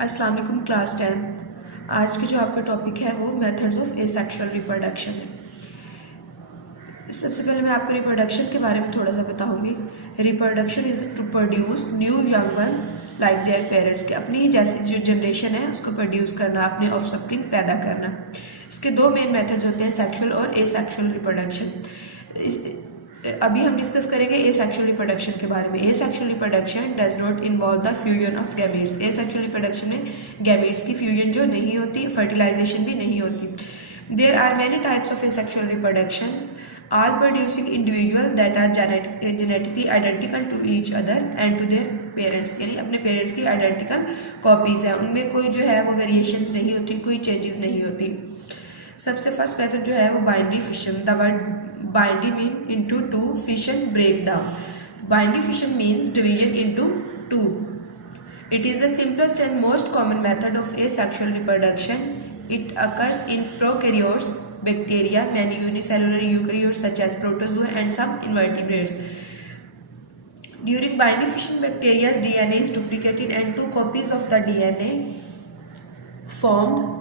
अस्सलाम वालेकुम क्लास 10। आज की जो आपका टॉपिक है वो मेथड्स ऑफ एसेक्सुअल रिप्रोडक्शन है। सबसे पहले मैं आपको रिप्रोडक्शन के बारे में थोड़ा सा बताऊंगी। Reproduction is to produce new young ones like their parents, के अपनी ही जैसी जो जनरेशन है उसको प्रोड्यूस करना, अपने ऑफस्प्रिंग पैदा करना। इसके दो मेन मेथड्स होते हैं, सेक्सुअल और एसेक्सुअल रिप्रोडक्शन। अभी हम डिस्कस करेंगे एसेक्सुअल रिप्रोडक्शन के बारे में। Asexual reproduction does not involve the fusion of gametes. Asexual reproduction में गैमेट्स की फ्यूजन जो नहीं होती, फर्टिलाइजेशन भी नहीं होती। There are many types of asexual reproduction, all producing individual that are genetically identical to each other and to their parents, यानी अपने पेरेंट्स की आइडेंटिकल कॉपीज हैं, उनमें कोई जो है वो वेरिएशंस नहीं होती, कोई चेंजेस नहीं होती। सबसे फर्स्ट मेथड जो है वो binary fission. The word binary mean into two, fission break down. Binary fission means division into two. It is the simplest and most common method of asexual reproduction. It occurs in prokaryotes, bacteria, many unicellular eukaryotes such as protozoa and some invertebrates. During binary fission, bacteria's DNA is duplicated and two copies of the DNA formed.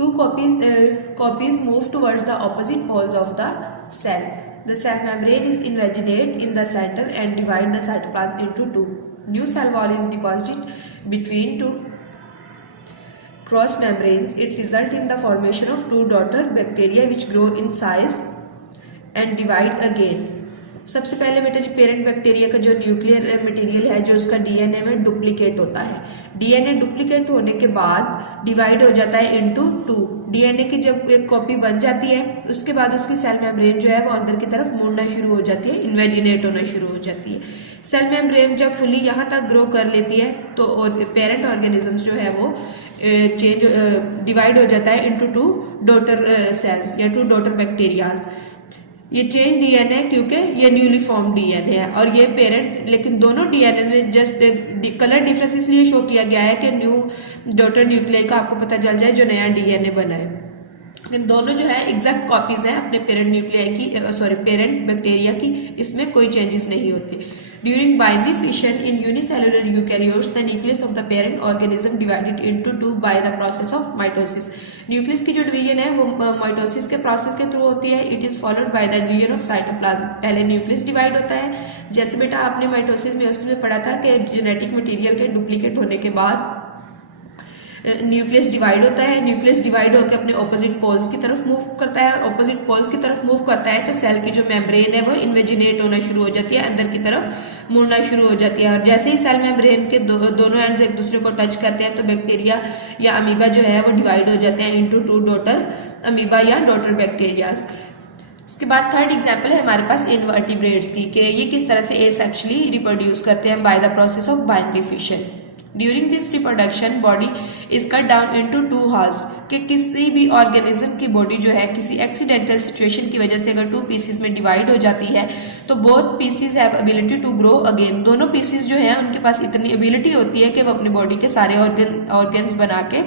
Two copies move towards the opposite poles of the cell. The cell membrane is invaginate in the center and divide the cytoplasm into two. New cell wall is deposited between two cross membranes. It results in the formation of two daughter bacteria which grow in size and divide again. सबसे पहले बेटा जो parent bacteria का जो nuclear material है, जो उसका DNA में डुप्लीकेट होता है, डीएनए डुप्लीकेट होने के बाद डिवाइड हो जाता है इनटू टू। डीएनए की जब एक कॉपी बन जाती है उसके बाद उसकी सेल मेम्ब्रेन जो है वो अंदर की तरफ मुड़ना शुरू हो जाती है, इन्वेजिनेट होना शुरू हो जाती है। सेल मेम्ब्रेन जब फुली यहाँ तक ग्रो कर लेती है तो पेरेंट ऑर्गेनिजम्स जो है वो चेंज डिवाइड हो जाता है इनटू टू डॉटर सेल्स या टू डॉटर बैक्टीरियाज। ये चेंज डीएनए क्योंकि ये न्यूली फॉर्म डीएनए है और ये पेरेंट, लेकिन दोनों डीएनए में जस्ट कलर डिफरेंस इसलिए शो किया गया है कि न्यू डॉटर न्यूक्लियाई का आपको पता चल जाए जो नया डीएनए बना है। लेकिन दोनों जो है एग्जैक्ट कॉपीज हैं अपने पेरेंट न्यूक्लियाई की, पेरेंट बैक्टीरिया की, इसमें कोई चेंजेस नहीं होते। During binary fission in unicellular eukaryotes, the nucleus of the parent organism divided into two by the process of mitosis. Nucleus की जो डिवीजन है वो माइटोसिस के प्रोसेस के थ्रू होती है। It is followed by the division of cytoplasm. पहले nucleus divide होता है, जैसे बेटा आपने माइटोसिस में पढ़ा था कि जेनेटिक मटेरियल के डुप्लीकेट होने के बाद न्यूक्लियस डिवाइड होता है। न्यूक्लियस डिवाइड होकर अपने ऑपोजिट पोल्स की तरफ मूव करता है और ऑपोजिट पोल्स की तरफ मूव करता है तो सेल की जो मेम्ब्रेन है वो इन्वेजिनेट होना शुरू हो जाती है, अंदर की तरफ मुड़ना शुरू हो जाती है। और जैसे ही सेल मेम्ब्रेन के दोनों एंड्स एक दूसरे को टच करते हैं तो बैक्टीरिया या अमीबा जो है वो डिवाइड हो जाते हैं इनटू टू डॉटर अमीबा या डॉटर बैक्टीरियाज। उसके बाद थर्ड एग्जाम्पल है हमारे पास इनवर्टिब्रेट्स की, कि ये किस तरह से एसेक्सुअली रिप्रोड्यूस करते हैं by the process of binary fission. During this reproduction body is cut down into two halves, कि किसी भी ऑर्गेनिज्म की बॉडी जो है किसी एक्सीडेंटल सिचुएशन की वजह से अगर टू पीसीज में डिवाइड हो जाती है तो both pieces have ability to grow again. दोनों पीसीज जो है उनके पास इतनी एबिलिटी होती है कि वो अपनी बॉडी के सारे ऑर्गन्स बना के,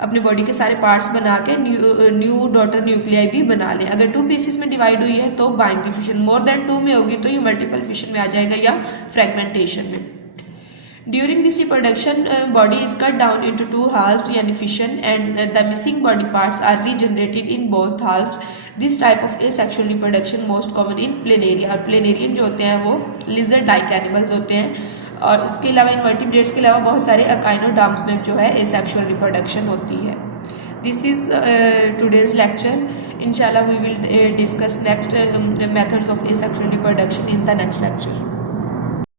अपनी बॉडी के सारे पार्ट्स बना के न्यू डॉटर न्यूक्लियाई भी बना लें। अगर टू पीसेस में डिवाइड हुई है तो binary fission, more than two में होगी तो ये मल्टीपल फिशन में आ जाएगा या फ्रेगमेंटेशन में। During this reproduction, body is cut down into two halves, यानी fission, and the missing body parts are regenerated in both halves. This type of asexual reproduction most common in planaria, और planarian जो होते हैं वो lizard-like animals होते हैं, और इसके अलावा invertebrates के अलावा बहुत सारे echinoderms में जो है asexual reproduction होती है। This is today's lecture. Inshallah we will discuss next methods of asexual reproduction in the next lecture.